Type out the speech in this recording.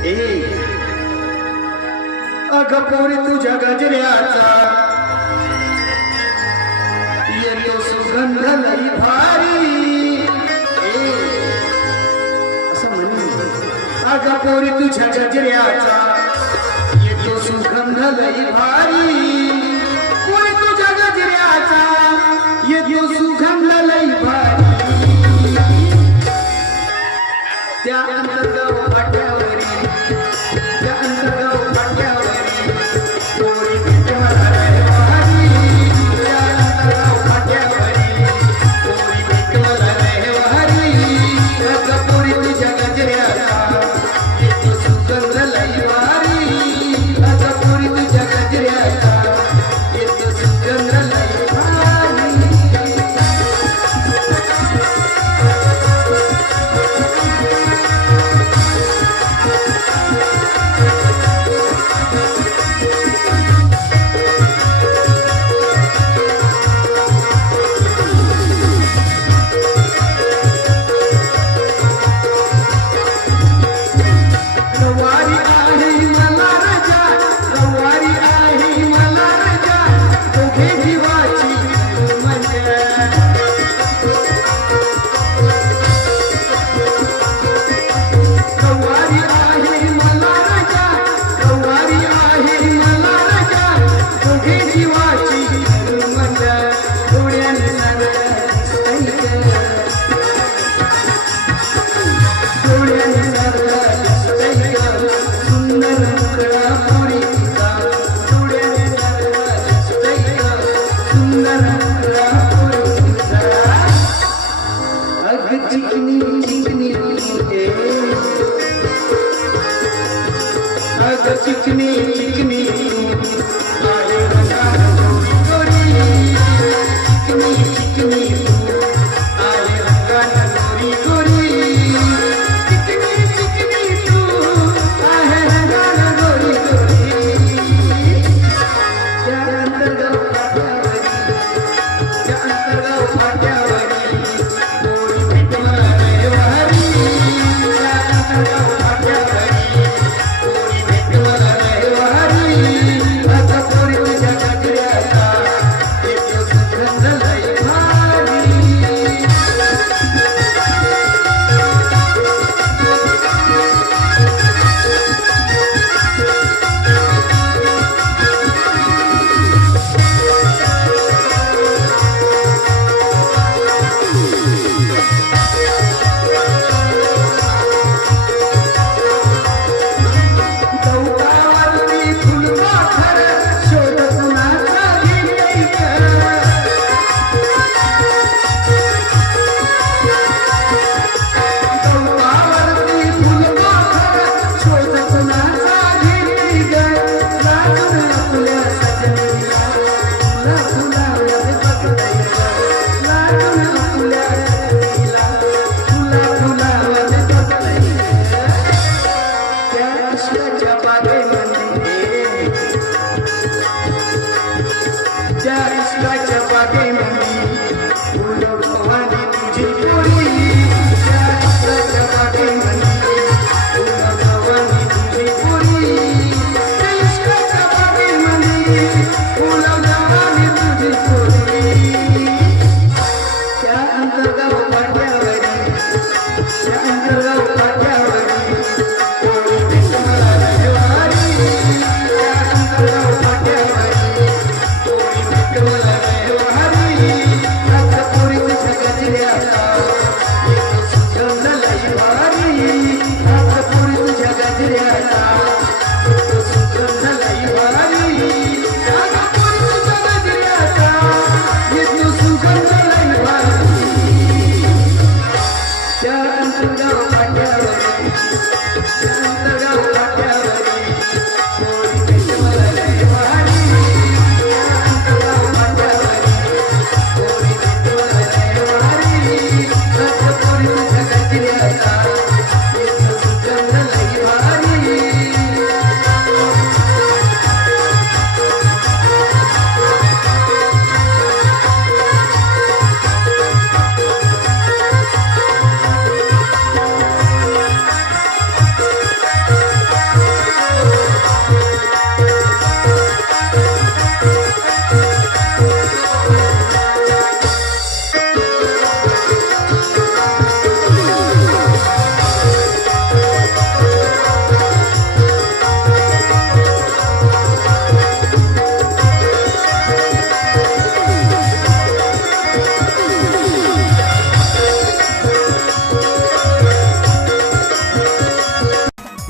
अग पोरी तुझ्या गजऱ्याचा. येतो सुगंध लई भारी. असं म्हणून अग पोरी तुझ्या गजऱ्याचा. येतो सुगंध लई भारी. त्या अंतर्गत सद चिकनी चिकनी